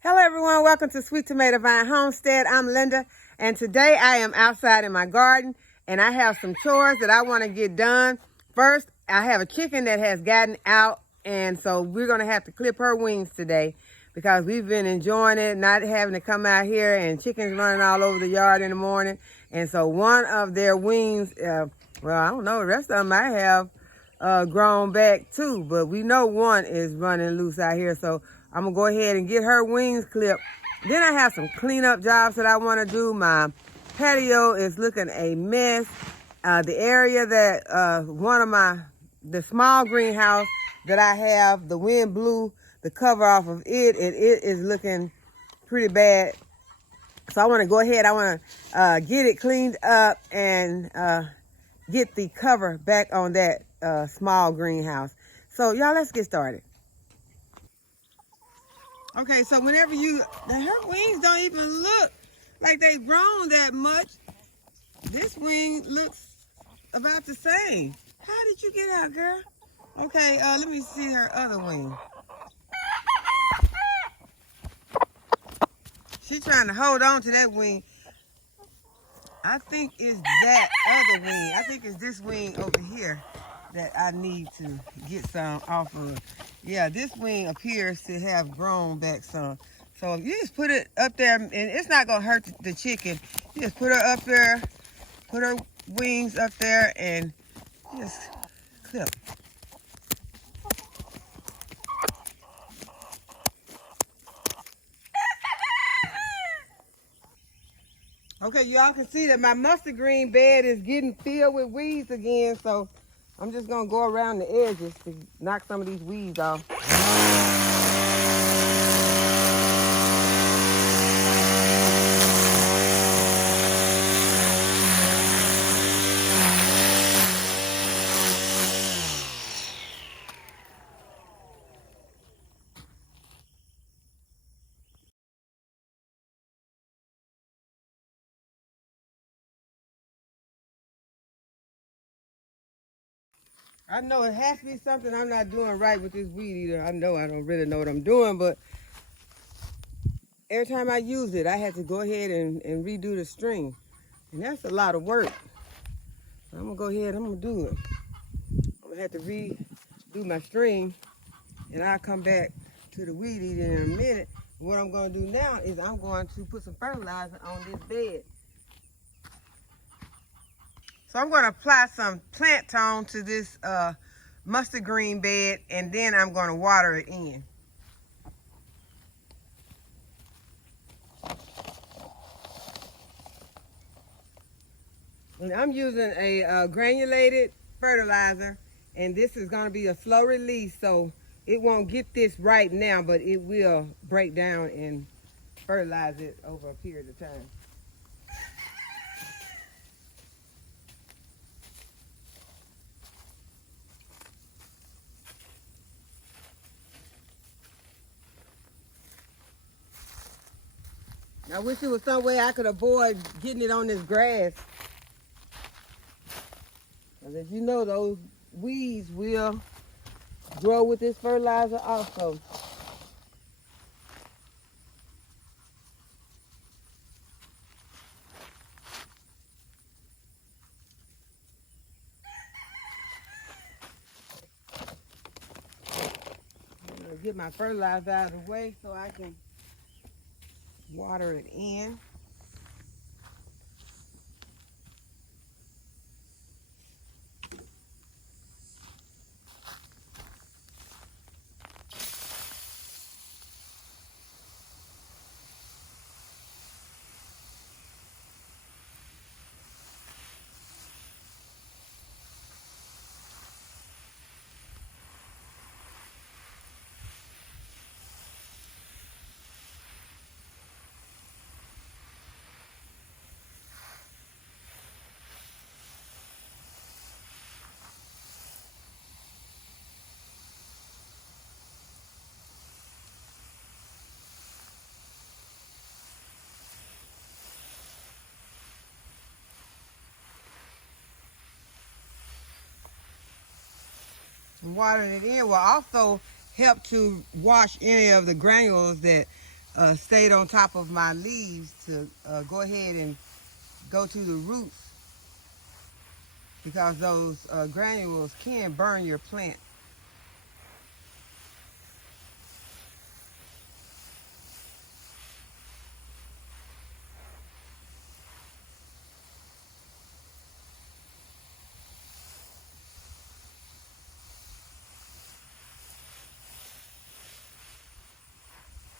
Hello everyone, welcome to Sweet Tomato Vine Homestead. I'm Linda, and today I am outside in my garden and I have some chores that I want to get done. First, I have a chicken that has gotten out, and so we're going to have to clip her wings today because we've been enjoying it, not having to come out here and chickens running all over the yard in the morning. And so one of their wings, well, I don't know, the rest of them might have grown back too, but we know one is running loose out here, so I'm gonna go ahead and get her wings clipped. Then I have some cleanup jobs that I want to do. My patio is looking a mess. The area that the small greenhouse that I have, the wind blew the cover off of it, and it is looking pretty bad. So I want to go ahead. I want to get it cleaned up and get the cover back on that small greenhouse. So y'all, let's get started. Okay, so whenever her wings don't even look like they've grown that much. This wing looks about the same. How did you get out, girl? Okay, let me see her other wing. She's trying to hold on to that wing. I think it's that other wing. I think it's this wing over here that I need to get some off of. Yeah, this wing appears to have grown back some. So you just put it up there, and it's not gonna hurt the chicken. You just put her up there, put her wings up there, and just clip. Okay, y'all can see that my mustard green bed is getting filled with weeds again, so I'm just gonna go around the edges to knock some of these weeds off. I know it has to be something I'm not doing right with this weed eater. I know I don't really know what I'm doing, but every time I use it, I had to go ahead and redo the string. And that's a lot of work. I'm gonna go ahead, I'm gonna do it. I'm gonna have to redo my string, and I'll come back to the weed eater in a minute. What I'm gonna do now is I'm going to put some fertilizer on this bed. So I'm gonna apply some plant tone to this mustard green bed, and then I'm gonna water it in. And I'm using a granulated fertilizer, and this is going to be a slow release, so it won't get this right now, but it will break down and fertilize it over a period of time. I wish there was some way I could avoid getting it on this grass. Because as you know, those weeds will grow with this fertilizer also. I'm going to get my fertilizer out of the way so I can water it in. And watering it in will also help to wash any of the granules that stayed on top of my leaves to go ahead and go to the roots, because those granules can burn your plant.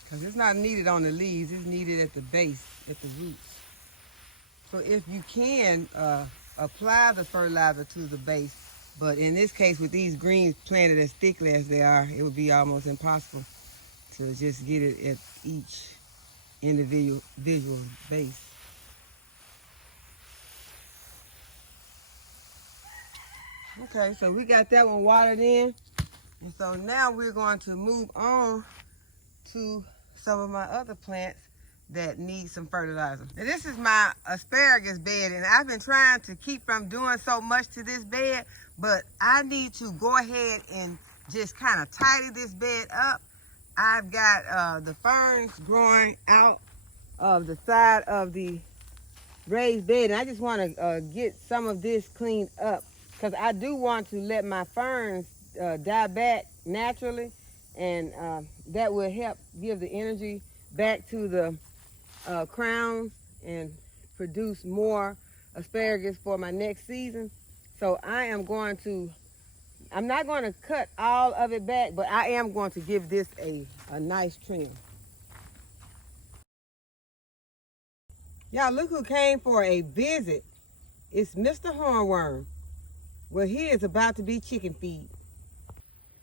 Because it's not needed on the leaves, it's needed at the base, at the roots. So if you can apply the fertilizer to the base, but in this case with these greens planted as thickly as they are, it would be almost impossible to just get it at each individual visual base. Okay, so we got that one watered in. And so now we're going to move on to some of my other plants that need some fertilizer. Now this is my asparagus bed, and I've been trying to keep from doing so much to this bed, but I need to go ahead and just kind of tidy this bed up. I've got the ferns growing out of the side of the raised bed, and I just want to get some of this cleaned up, because I do want to let my ferns die back naturally, and that will help give the energy back to the crowns and produce more asparagus for my next season. So I'm not going to cut all of it back, but I am going to give this a nice trim. Y'all, look who came for a visit. It's Mr. Hornworm. Well, he is about to be chicken feed.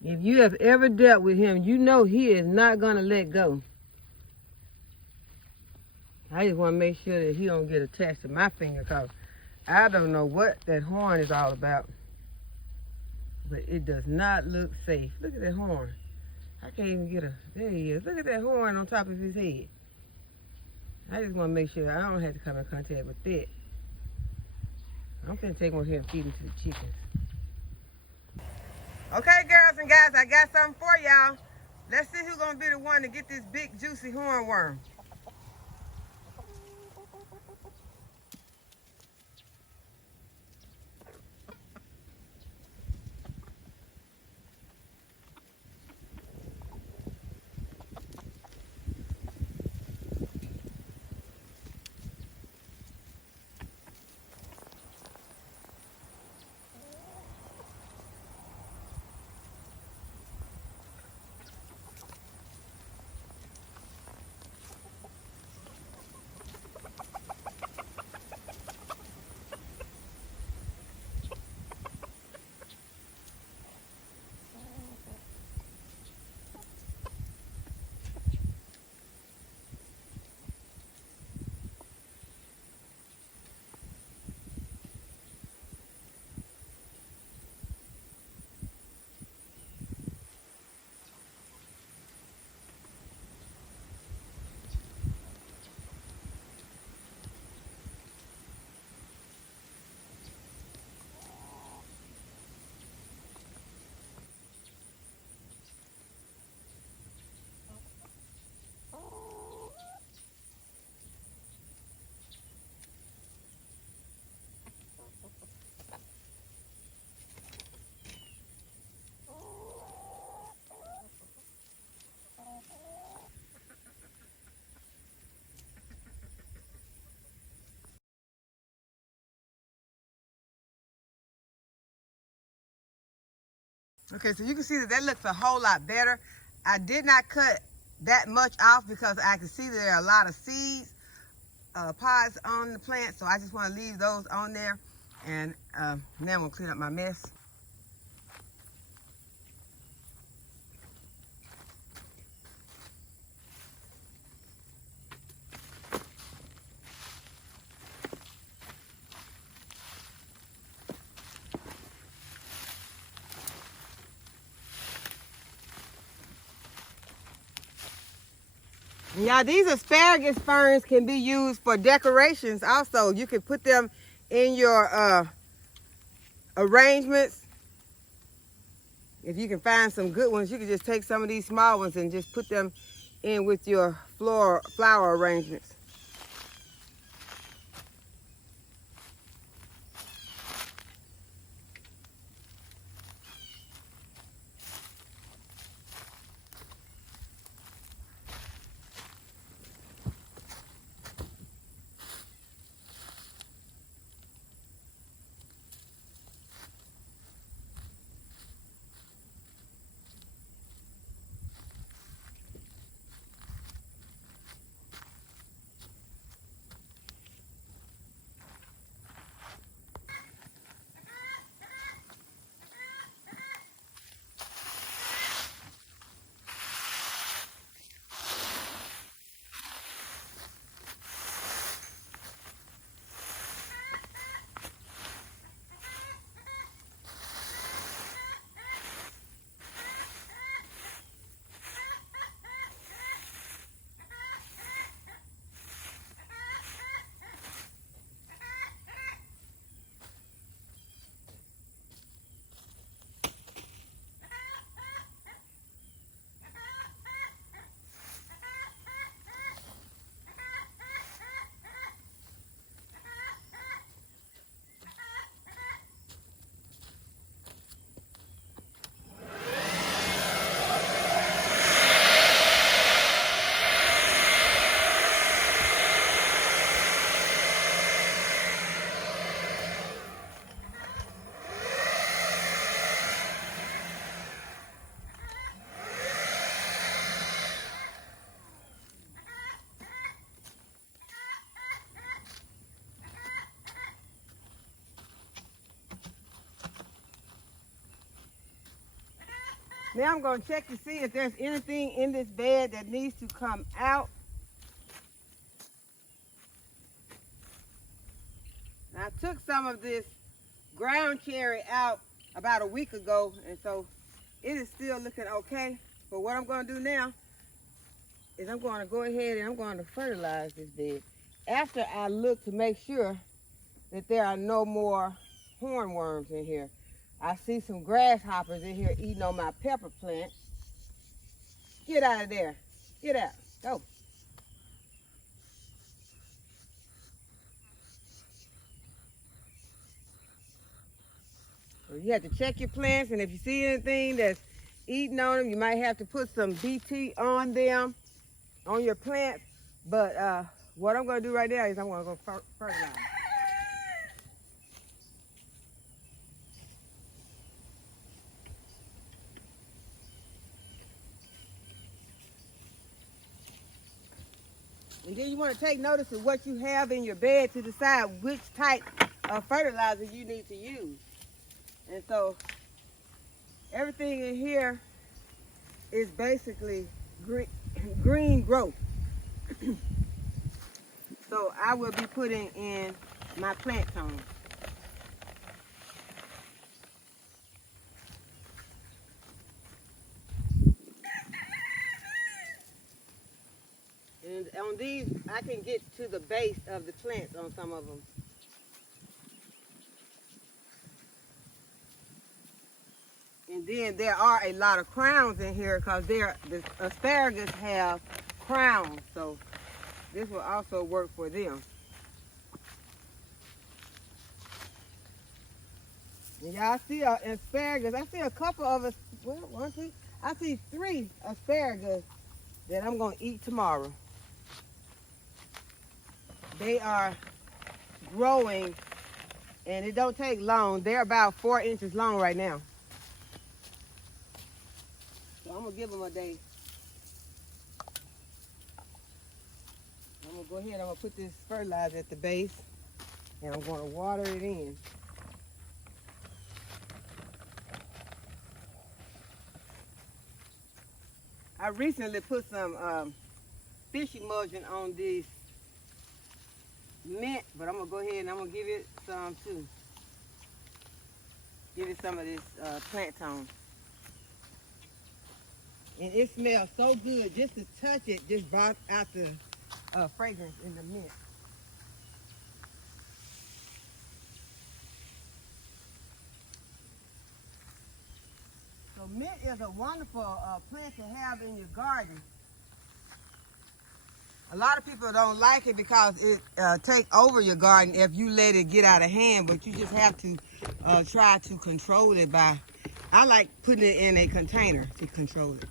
If you have ever dealt with him, you know he is not going to let go. I just want to make sure that he don't get attached to my finger, because I don't know what that horn is all about. But it does not look safe. Look at that horn. I can't even get there he is. Look at that horn on top of his head. I just want to make sure I don't have to come in contact with that. I'm finna take one here and feed him to the chickens. Okay, girls and guys, I got something for y'all. Let's see who's gonna be the one to get this big, juicy hornworm. Okay, so you can see that that looks a whole lot better. I did not cut that much off because I can see that there are a lot of seeds, pods on the plant, so I just want to leave those on there. And now I'm going to clean up my mess. Y'all, these asparagus ferns can be used for decorations also. You can put them in your arrangements. If you can find some good ones, you can just take some of these small ones and just put them in with your flower arrangements. Now I'm going to check to see if there's anything in this bed that needs to come out. Now, I took some of this ground cherry out about a week ago, and so it is still looking okay. But what I'm going to do now is I'm going to go ahead and I'm going to fertilize this bed. After I look to make sure that there are no more hornworms in here. I see some grasshoppers in here eating on my pepper plant. Get out of there. Get out. Go. So you have to check your plants, and if you see anything that's eating on them, you might have to put some BT on them, on your plants. But what I'm going to do right now is I'm going to go fertilize. And then you want to take notice of what you have in your bed to decide which type of fertilizer you need to use. And so everything in here is basically green growth. So I will be putting in my plant tone. And on these, I can get to the base of the plants on some of them. And then there are a lot of crowns in here because the asparagus have crowns. So this will also work for them. And y'all see asparagus. I see a couple of us. Well, one, two. I see 3 asparagus that I'm going to eat tomorrow. They are growing, and it don't take long. They're about 4 inches long right now. So I'm gonna give them a day. I'm gonna go ahead. I'm gonna put this fertilizer at the base, and I'm gonna water it in. I recently put some fish emulsion on these mint, but I'm gonna go ahead and I'm gonna give it some too. Give it some of this plant tone. And it smells so good. Just to touch it just brought out the fragrance in the mint. So mint is a wonderful plant to have in your garden. A lot of people don't like it because it take over your garden if you let it get out of hand, but you just have to try to control it by, I like putting it in a container to control it.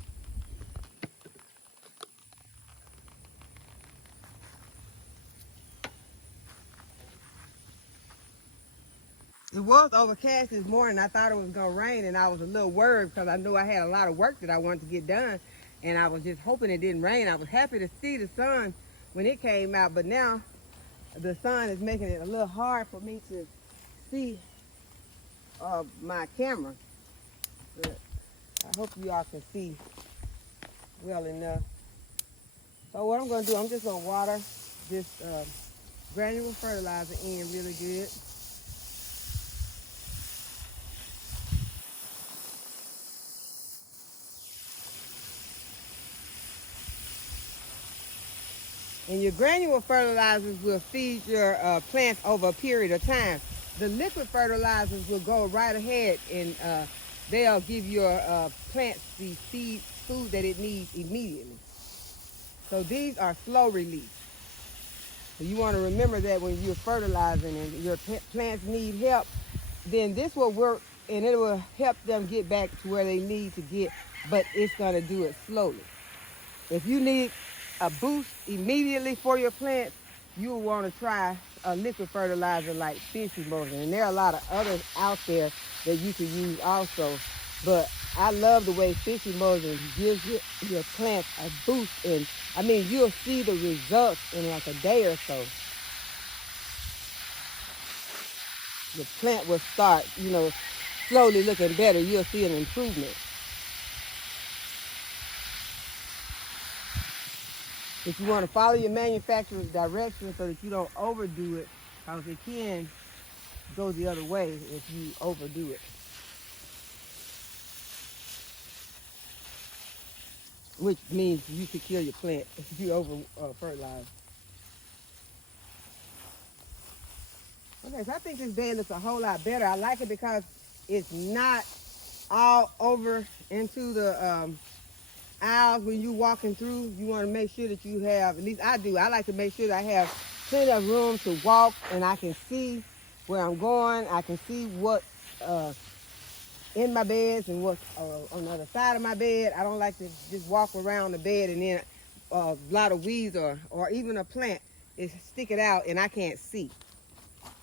It was overcast this morning. I thought it was going to rain, and I was a little worried because I knew I had a lot of work that I wanted to get done, and I was just hoping it didn't rain. I was happy to see the sun when it came out, but now the sun is making it a little hard for me to see my camera. But I hope you all can see well enough. So what I'm going to do, I'm just going to water this granule fertilizer in really good. And your granule fertilizers will feed your plants over a period of time. The liquid fertilizers will go right ahead and they'll give your plants the food that it needs immediately. So these are slow release. So you want to remember that when you're fertilizing and your plants need help, then this will work and it will help them get back to where they need to get, but it's going to do it slowly. If you need a boost immediately for your plants, you will want to try a liquid fertilizer like fish emulsion. And there are a lot of others out there that you can use also. But I love the way fish emulsion gives your plants a boost. And I mean, you'll see the results in like a day or so. The plant will start, slowly looking better. You'll see an improvement. If you want to follow your manufacturer's directions so that you don't overdo it, because it can go the other way if you overdo it. Which means you could kill your plant if you over fertilize. Okay, so I think this bed looks a whole lot better. I like it because it's not all over into the aisles when you're walking through. You want to make sure that you have, at least I do, I like to make sure that I have plenty of room to walk and I can see where I'm going. I can see what's in my beds and what's on the other side of my bed. I don't like to just walk around the bed and then a lot of weeds or even a plant is sticking out and I can't see.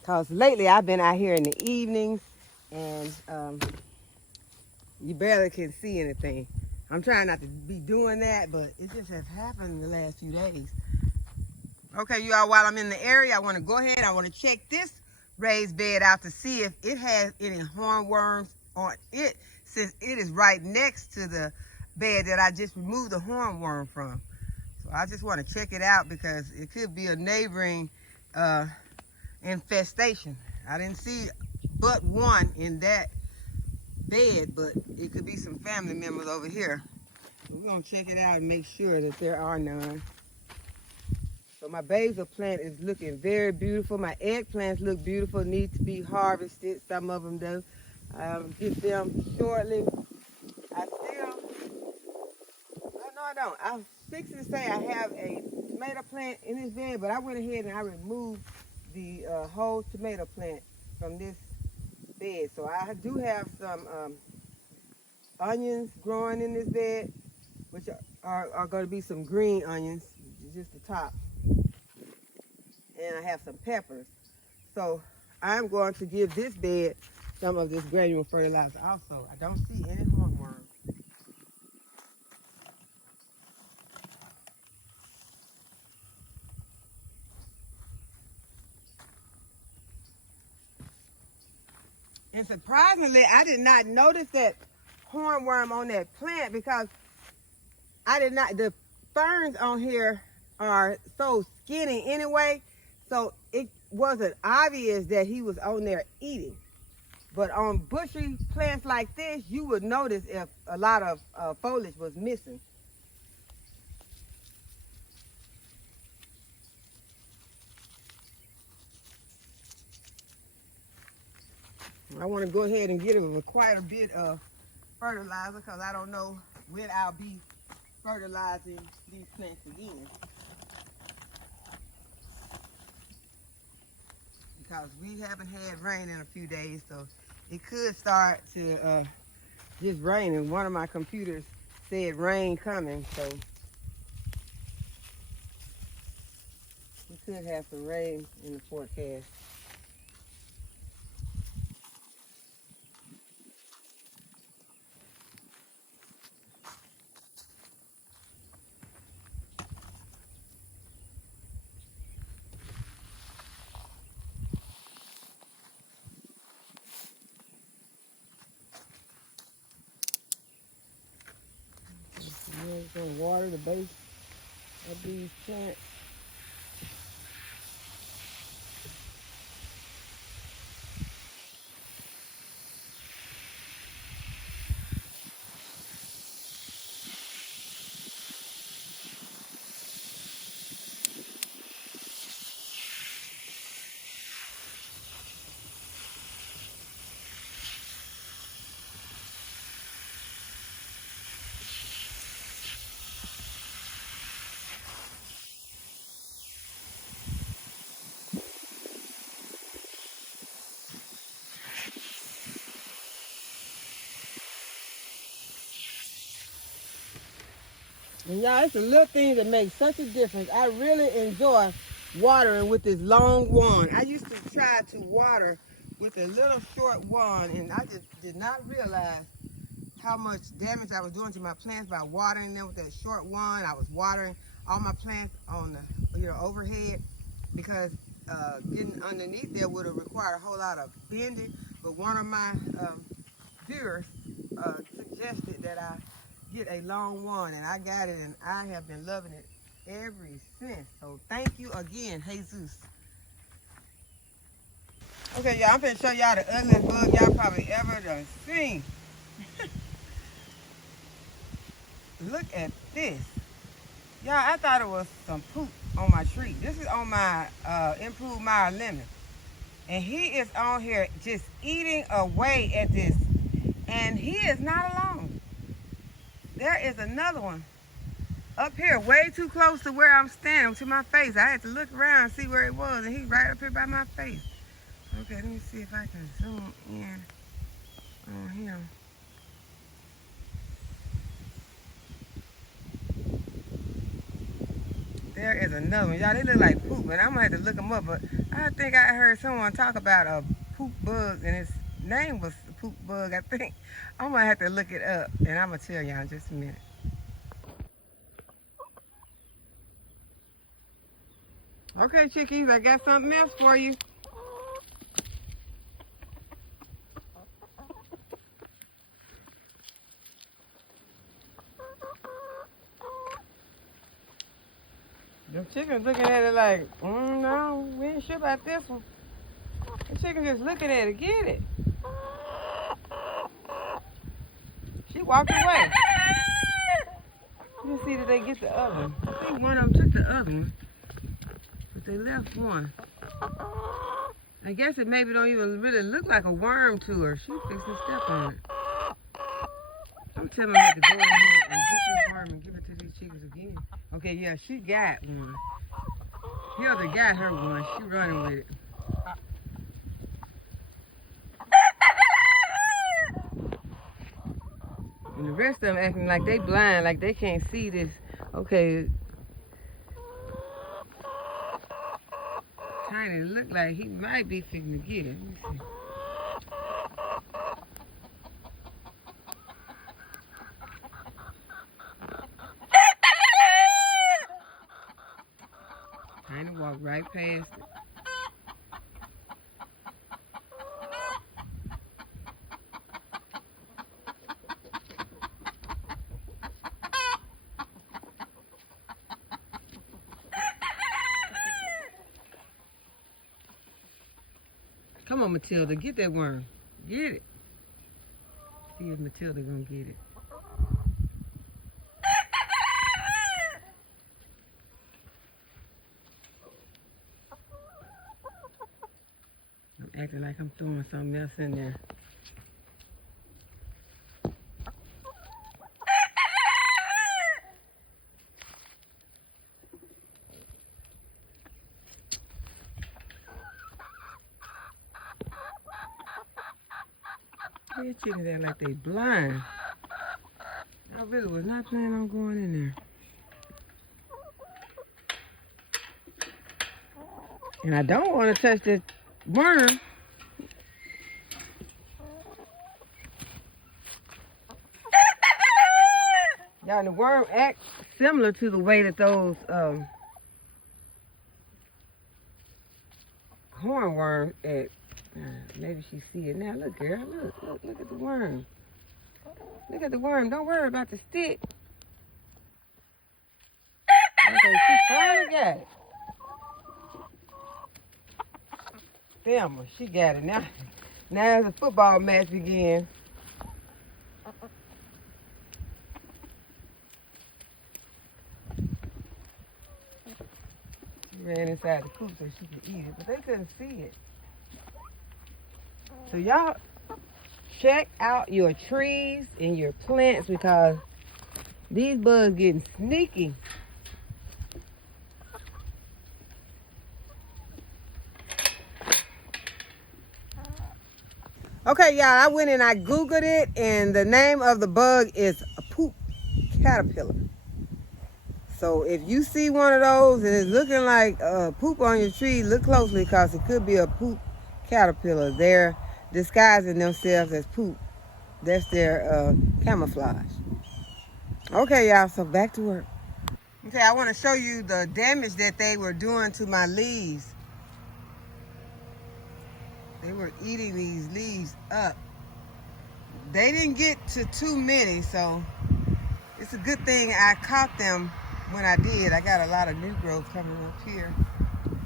Because lately I've been out here in the evenings and you barely can see anything. I'm trying not to be doing that, but it just has happened the last few days. Okay, you all, while I'm in the area, I want to go ahead. I want to check this raised bed out to see if it has any hornworms on it, since it is right next to the bed that I just removed the hornworm from. So I just want to check it out because it could be a neighboring infestation. I didn't see but one in that bed, but it could be some family members over here. So we're gonna check it out and make sure that there are none. So my basil plant is looking very beautiful. My eggplants look beautiful, need to be harvested. Some of them do. I'll get them shortly. I don't. I was fixing to say I have a tomato plant in this bed, but I went ahead and I removed the whole tomato plant from this bed. So I do have some onions growing in this bed, which are going to be some green onions, just the top. And I have some peppers. So I'm going to give this bed some of this granule fertilizer also. I don't see any hornworms. And surprisingly, I did not notice that hornworm on that plant because the ferns on here are so skinny anyway, so it wasn't obvious that he was on there eating. But on bushy plants like this, you would notice if a lot of foliage was missing. I want to go ahead and get it quite a bit of fertilizer because I don't know when I'll be fertilizing these plants again. because we haven't had rain in a few days, so it could start to just rain. And one of my computers said rain coming, so we could have some rain in the forecast. We're going to water the base of these plants. And y'all, it's a little thing that makes such a difference. I really enjoy watering with this long wand. I used to try to water with a little short wand, and I just did not realize how much damage I was doing to my plants by watering them with that short wand. I was watering all my plants on the overhead, because getting underneath there would have required a whole lot of bending. But one of my viewers suggested that I get a long wand, and I got it, and I have been loving it ever since. So thank you again, Jesus. Okay, y'all, I'm going to show y'all the ugliest bug y'all probably ever done seen. Look at this. Y'all, I thought it was some poop on my tree. This is on my improved mild lemon. And he is on here just eating away at this. And he is not alone. There is another one up here, way too close to where I'm standing, to my face. I had to look around and see where it was, and he's right up here by my face. Okay, let me see if I can zoom in on him. There is another one. Y'all, they look like poop, and I'm going to have to look them up. But I think I heard someone talk about a poop bug, and his name was the poop bug, I think. I'm going to have to look it up, and I'm going to tell y'all in just a minute. Okay, chickies, I got something else for you. The chicken's looking at it like, no, we ain't sure about this one. The chicken just looking at it. Get it. She walked away. Let's see that they get the other one. I think one of them took the other one, but they left one. I guess it maybe don't even really look like a worm to her. She fixing to step on it. I'm telling her to go ahead and get this worm and give it to these chickens again. Okay, yeah, she got one. She already got her one. She running with it. And the rest of them acting like they blind, like they can't see this. Okay. Tiny look like he might be fixing to get it. Let me see. Tiny walked right past it. Come on, Matilda, get that worm. Get it. See if Matilda gonna get it. I'm acting like I'm throwing something else in there. These chickens act like they blind. I really was not planning on going in there. And I don't want to touch that worm. Y'all, the worm acts similar to the way that those hornworms act. Maybe she see it now. Look, girl, look at the worm. Look at the worm. Don't worry about the stick. Okay, she finally got it. Thelma, she got it now. Now the football match begins. She ran inside the coop so she could eat it, but they couldn't see it. So y'all check out your trees and your plants because these bugs getting sneaky. Okay, y'all, I went and I Googled it, and the name of the bug is a poop caterpillar. So if you see one of those and it's looking like poop on your tree, look closely because it could be a poop caterpillar. They're disguising themselves as poop. That's their camouflage. Okay, y'all, so back to work. Okay, I want to show you the damage that they were doing to my leaves. They were eating these leaves up. They didn't get to too many, so it's a good thing I caught them when I did. I got a lot of new growth coming up here,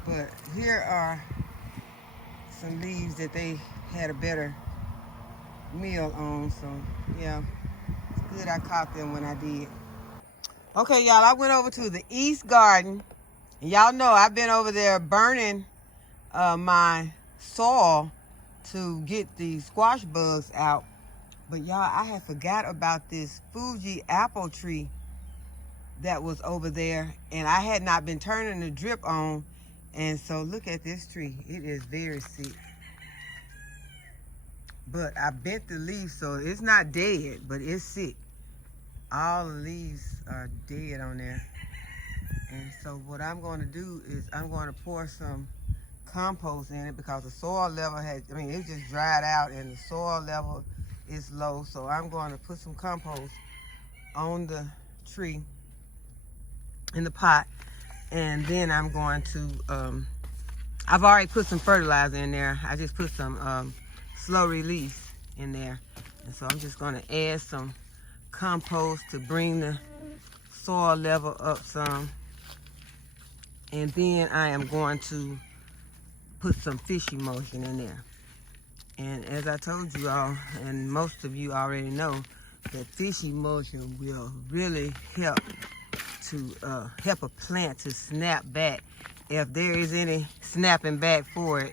but here are some leaves that they had a better meal on, so yeah, it's good I caught them when I did. Okay, y'all, I went over to the east garden, and y'all know I've been over there burning my soil to get the squash bugs out. But y'all, I had forgot about this Fuji apple tree that was over there, and I had not been turning the drip on. And so look at this tree. It is very sick. But I bent the leaves, so it's not dead, but it's sick. All the leaves are dead on there. And so what I'm going to do is I'm going to pour some compost in it because the soil level it just dried out and the soil level is low. So I'm going to put some compost on the tree in the pot, and then I'm going to I've already put some fertilizer in there. I just put some slow release in there, and so I'm just going to add some compost to bring the soil level up some, and then I am going to put some fish emulsion in there. And as I told you all, and most of you already know, that fish emulsion will really help to help a plant to snap back. If there is any snapping back for it,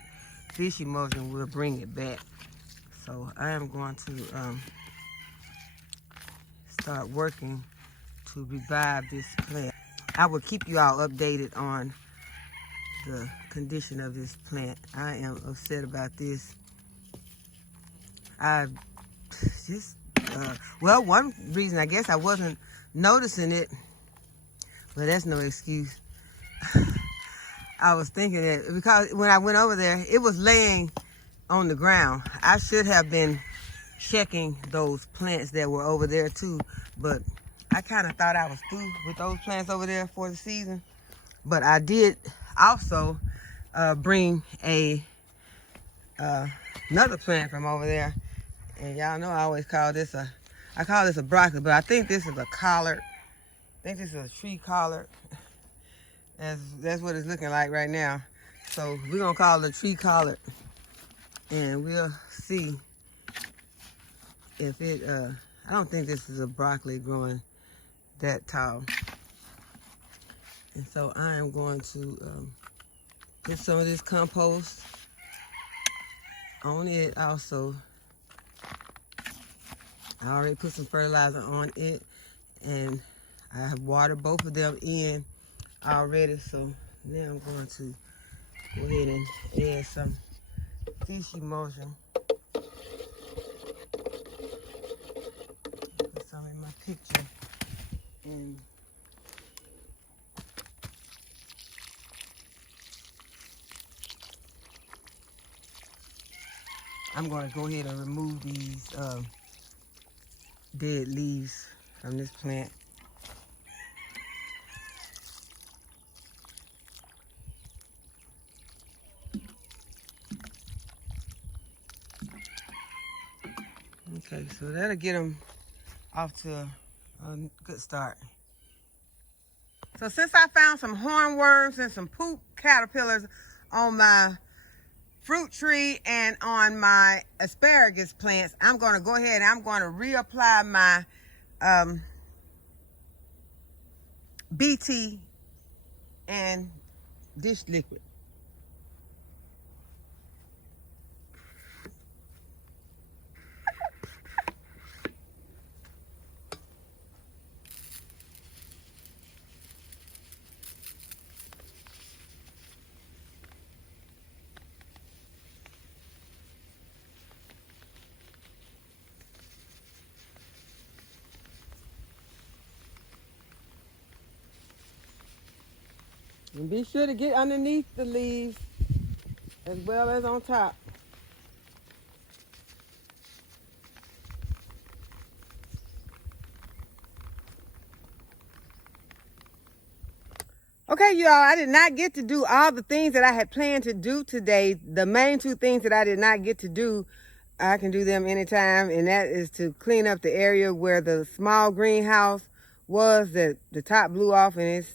fish emulsion will bring it back. So I am going to start working to revive this plant. I will keep you all updated on the condition of this plant. I am upset about this. I just, well, one reason I guess I wasn't noticing it, but that's no excuse. I was thinking that because when I went over there, it was laying on the ground. I should have been checking those plants that were over there too, but I kind of thought I was through with those plants over there for the season. But I did also bring another plant from over there, and y'all know I always call this I call this a broccoli, but I think this is a collard. I think this is a tree collard. That's what it's looking like right now. So we're gonna call it a tree collard, and we'll see if it, I don't think this is a broccoli growing that tall. And so I am going to put some of this compost on it also. I already put some fertilizer on it, and I have watered both of them in already. So now I'm going to go ahead and add some fish emulsion a picture. And I'm going to go ahead and remove these dead leaves from this plant. Okay, so that'll get them off to a good start. So since I found some hornworms and some poop caterpillars on my fruit tree and on my asparagus plants, I'm going to go ahead and I'm going to reapply my BT and dish liquid. And be sure to get underneath the leaves as well as on top. Okay, y'all, I did not get to do all the things that I had planned to do today. The main two things that I did not get to do, I can do them anytime, and that is to clean up the area where the small greenhouse was, that the top blew off and it's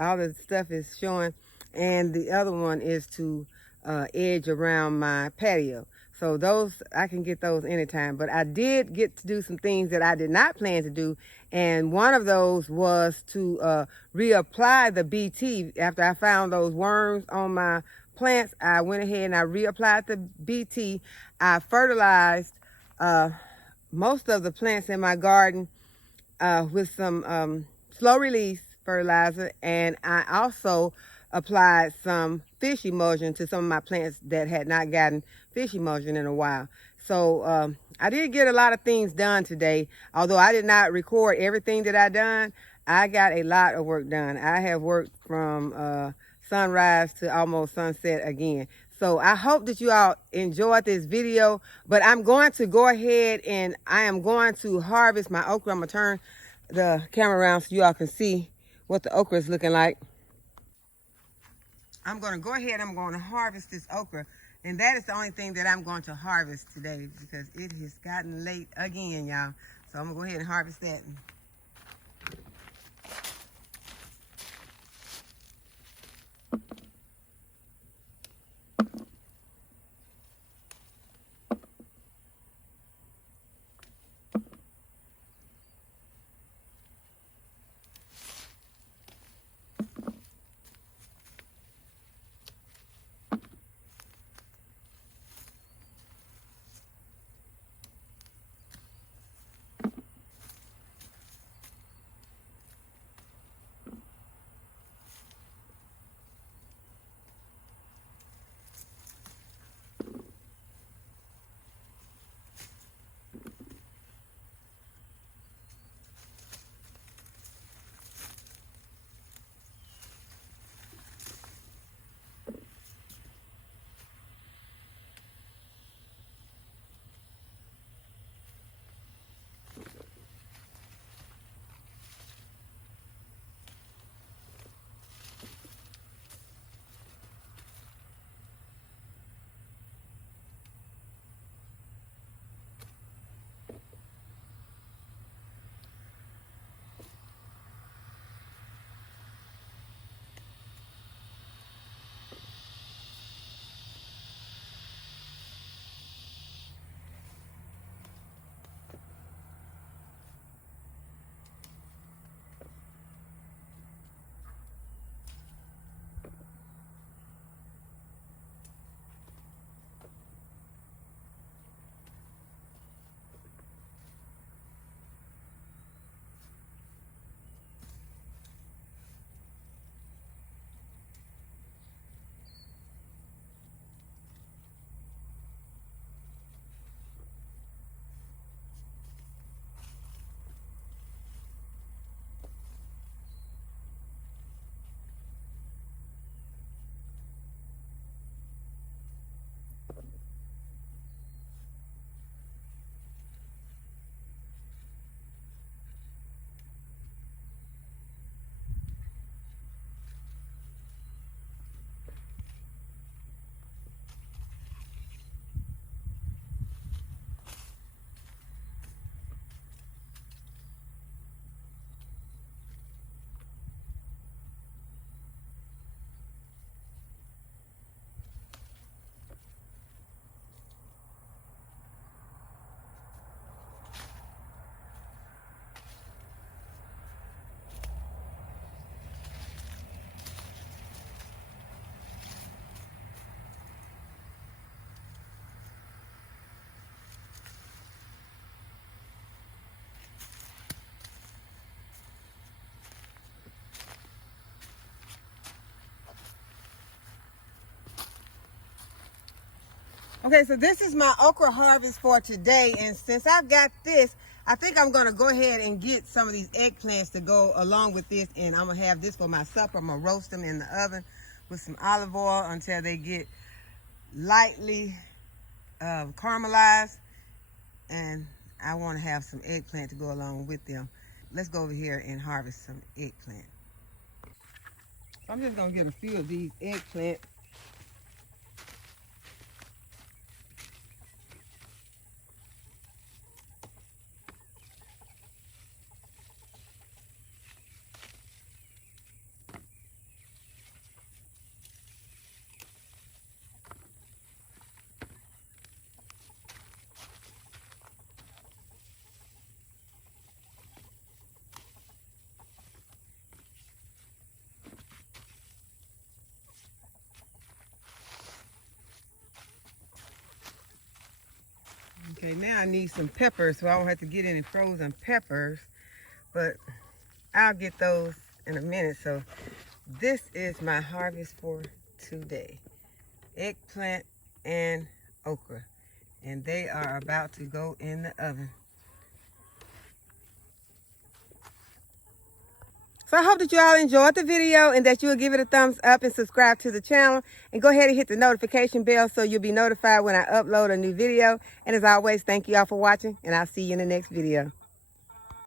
all the stuff is showing. And the other one is to edge around my patio. So those, I can get those anytime. But I did get to do some things that I did not plan to do. And one of those was to reapply the BT. After I found those worms on my plants, I went ahead and I reapplied the BT. I fertilized most of the plants in my garden with some slow release fertilizer, and I also applied some fish emulsion to some of my plants that had not gotten fish emulsion in a while. So I did get a lot of things done today. Although I did not record everything that I done, I got a lot of work done. I have worked from sunrise to almost sunset again. So I hope that you all enjoyed this video, but I'm going to go ahead and I am going to harvest my okra. I'm going to turn the camera around so you all can see what the okra is looking like. I'm going to go ahead, I'm going to harvest this okra, and that is the only thing that I'm going to harvest today because it has gotten late again, y'all. So I'm going to go ahead and harvest that. Okay, so this is my okra harvest for today, and since I've got this, I think I'm gonna go ahead and get some of these eggplants to go along with this, and I'm gonna have this for my supper. I'm gonna roast them in the oven with some olive oil until they get lightly caramelized, and I wanna have some eggplant to go along with them. Let's go over here and harvest some eggplant. I'm just gonna get a few of these eggplant. Okay, now I need some peppers, so I don't have to get any frozen peppers, but I'll get those in a minute. So this is my harvest for today. Eggplant and okra, and they are about to go in the oven. So I hope that you all enjoyed the video and that you will give it a thumbs up and subscribe to the channel. And go ahead and hit the notification bell so you'll be notified when I upload a new video. And as always, thank you all for watching, and I'll see you in the next video.